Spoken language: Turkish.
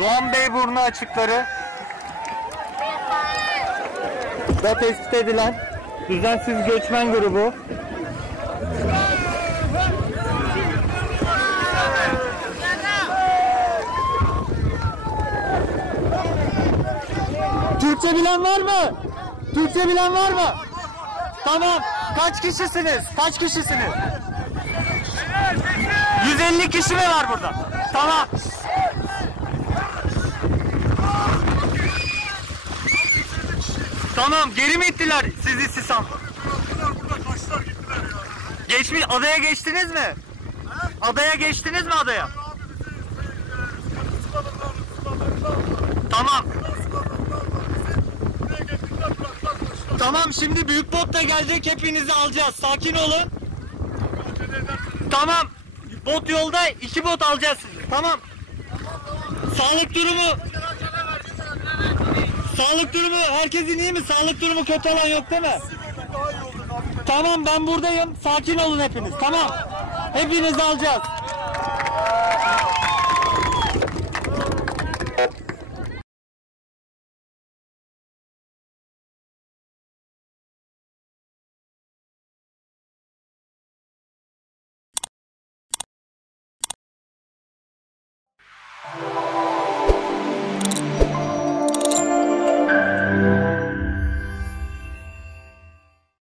Doğanbeyburnu açıkları da tespit edilen düzensiz göçmen grubu Türkçe bilen var mı? Türkçe bilen var mı? Tamam. Kaç kişisiniz? Kaç kişisiniz? 150 kişi mi var burada? Tamam. Tamam. Geri mi ittiler sizi Sisam? Geçmiş, adaya geçtiniz mi? Adaya geçtiniz mi adaya? Tamam. Tamam, şimdi büyük bot da gelecek, hepinizi alacağız. Sakin olun. Tamam. Bot yolda, 2 bot alacağız sizi. Tamam. Sağlık durumu herkesin iyi mi? Sağlık durumu kötü olan yok değil mi? Tamam, ben buradayım. Sakin olun hepiniz. Tamam. Hepinizi alacağız.